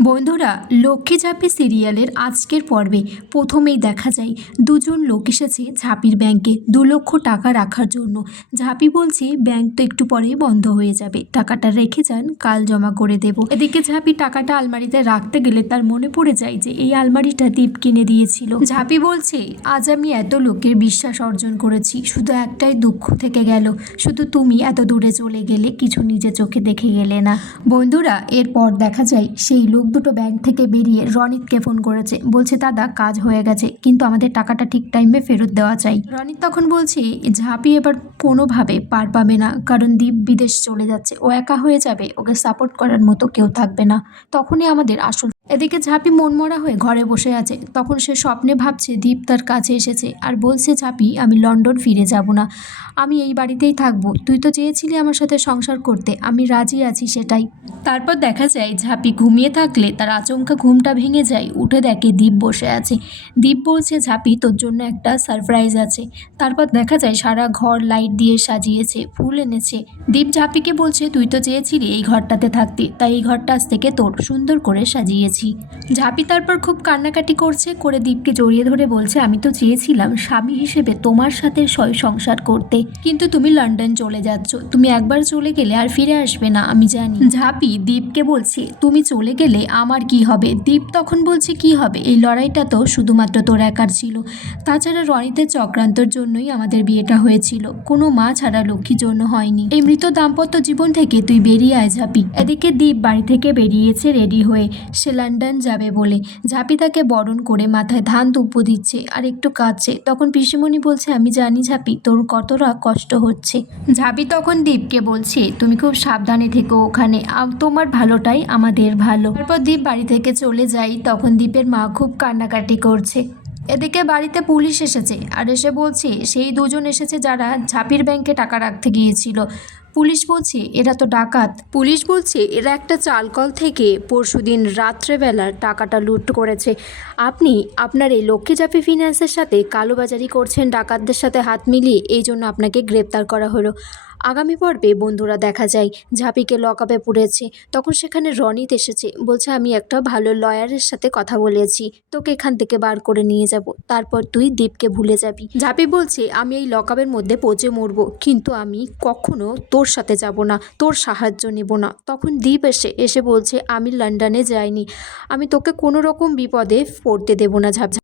বন্ধুরা, লক্ষ্মী ঝাঁপি সিরিয়ালের আজকের পর্বে প্রথমেই দেখা যায় দুজন লোক এসেছে ঝাঁপির ব্যাংকে 2 লক্ষ টাকা রাখার জন্য। ঝাঁপি বলছে ব্যাংক তো একটু পরেই বন্ধ হয়ে যাবে, টাকাটা রেখে যান, কাল জমা করে দেব। এদিকে ঝাঁপি টাকাটা আলমারিতে রাখতে গেলে তার মনে পড়ে যায় যে এই আলমারিটা দীপ কিনে দিয়েছিল। ঝাঁপি বলছে আজ আমি এত লোকের বিশ্বাস অর্জন করেছি, শুধু একটাই দুঃখ থেকে গেল, শুধু তুমি এত দূরে চলে গেলে, কিছু নিজে চোখে দেখে গেলে না। বন্ধুরা, এরপর দেখা যায় সেই লোক দুটো ব্যাংক থেকে বেরিয়ে রনিতকে ফোন করেছে, বলছে দাদা কাজ হয়ে গেছে, কিন্তু আমাদের টাকাটা ঠিক টাইমে ফেরত দেওয়া চাই। রনিত তখন বলছে ঝাঁপি এবার কোনোভাবে পার পাবে না, কারণ দীপ বিদেশ চলে যাচ্ছে, ও একা হয়ে যাবে, ওকে সাপোর্ট করার মতো কেউ থাকবে না, তখনই আমাদের আসল। এদিকে ঝাঁপি মনমরা হয়ে ঘরে বসে আছে, তখন সে স্বপ্নে ভাবছে দীপ তার কাছে এসেছে আর বলছে ঝাঁপি আমি লন্ডন ফিরে যাব না, আমি এই বাড়িতেই থাকবো, তুই তো চেয়েছিলি আমার সাথে সংসার করতে, আমি রাজি আছি সেটাই। তারপর দেখা যায় ঝাঁপি ঘুমিয়ে থাকলে তার আচমকা ঘুমটা ভেঙে যায়, উঠে দেখে দীপ বসে আছে। দীপ বলছে ঝাঁপি তোর জন্য একটা সারপ্রাইজ আছে। তারপর দেখা যায় সারা ঘর লাইট দিয়ে সাজিয়েছে, ফুল এনেছে। দীপ ঝাঁপিকে বলছে তুই তো চেয়েছিলি এই ঘরটাতে থাকতে, তাই এই ঘরটা আজ থেকে তোর, সুন্দর করে সাজিয়েছি। ঝাঁপি তারপর খুব কান্নাকাটি করে দীপকে জড়িয়ে ধরে বলছে আমি তো চেয়েছিলাম স্বামী হিসেবে তোমার সাথে সংসার করতে, কিন্তু তুমি লন্ডন চলে যাচ্ছ, তুমি একবার চলে গেলে আর ফিরে আসবে না আমি জানি। ঝাঁপি দীপকে বলছে তুমি চলে গেলে আমার কি হবে। দীপ তখন বলছে কি হবে, এই লড়াইটা তো শুধুমাত্র তোর একার ছিল, তাছাড়া রনিতের চক্রান্তর জন্যই আমাদের বিয়েটা হয়েছিল, কোনো মা ছাড়া লক্ষ্মীর জন্য হয়নি। এই মৃত দাম্পত্য জীবন থেকে তুই বেরিয়ে আয় ঝাঁপি। এদিকে দীপ বাড়ি থেকে বেরিয়েছে রেডি হয়ে, সে লন্ডন যাবে বলে। ঝাঁপি তাকে বরণ করে মাথায় ধান দুব্বো দিচ্ছে আর একটু কাঁদছে। তখন পিসিমণি বলছে আমি জানি ঝাঁপি তোর কতটা কষ্ট হচ্ছে। ঝাঁপি তখন দীপকে বলছে তুমি খুব সাবধানে থেকো ওখানে, তোমার ভালোটাই আমাদের ভালো। তারপর দীপ বাড়ি থেকে চলে যায়, তখন দীপের মা খুব কান্নাকাটি করছে। এদিকে বাড়িতে পুলিশ এসেছে আর এসে বলছে সেই দুজন এসেছে যারা ঝাঁপির ব্যাংকে টাকা রাখতে গিয়েছিল। পুলিশ বলছে এরা তো ডাকাত। পুলিশ বলছে এরা একটা চালকল থেকে পরশুদিন রাত্রেবেলার টাকাটা লুট করেছে। আপনি আপনার এই লক্ষ্মী ঝাঁপি ফিন্যান্সের সাথে কালোবাজারি করছেন ডাকাতদের সাথে হাত মিলিয়ে, এই জন্য আপনাকে গ্রেপ্তার করা হলো। আগামী পর্বে বন্ধুরা দেখা যায় ঝাঁপিকে লকআপে পুরেছে, তখন সেখানে রনিত এসেছে, বলছে আমি একটা ভালো লয়ারের সাথে কথা বলেছি, তোকে এখান থেকে বার করে নিয়ে যাব, তারপর তুই দীপকে ভুলে যাবি। ঝাঁপি বলছে আমি এই লকআপের মধ্যে পচে মরবো, কিন্তু আমি কখনো তোর সাথে যাব না, তোর সাহায্য নেব না। তখন দীপ এসে বলছে আমি লন্ডনে যাইনি, আমি তোকে কোনো রকম বিপদে পড়তে দেব না ঝাঁপ।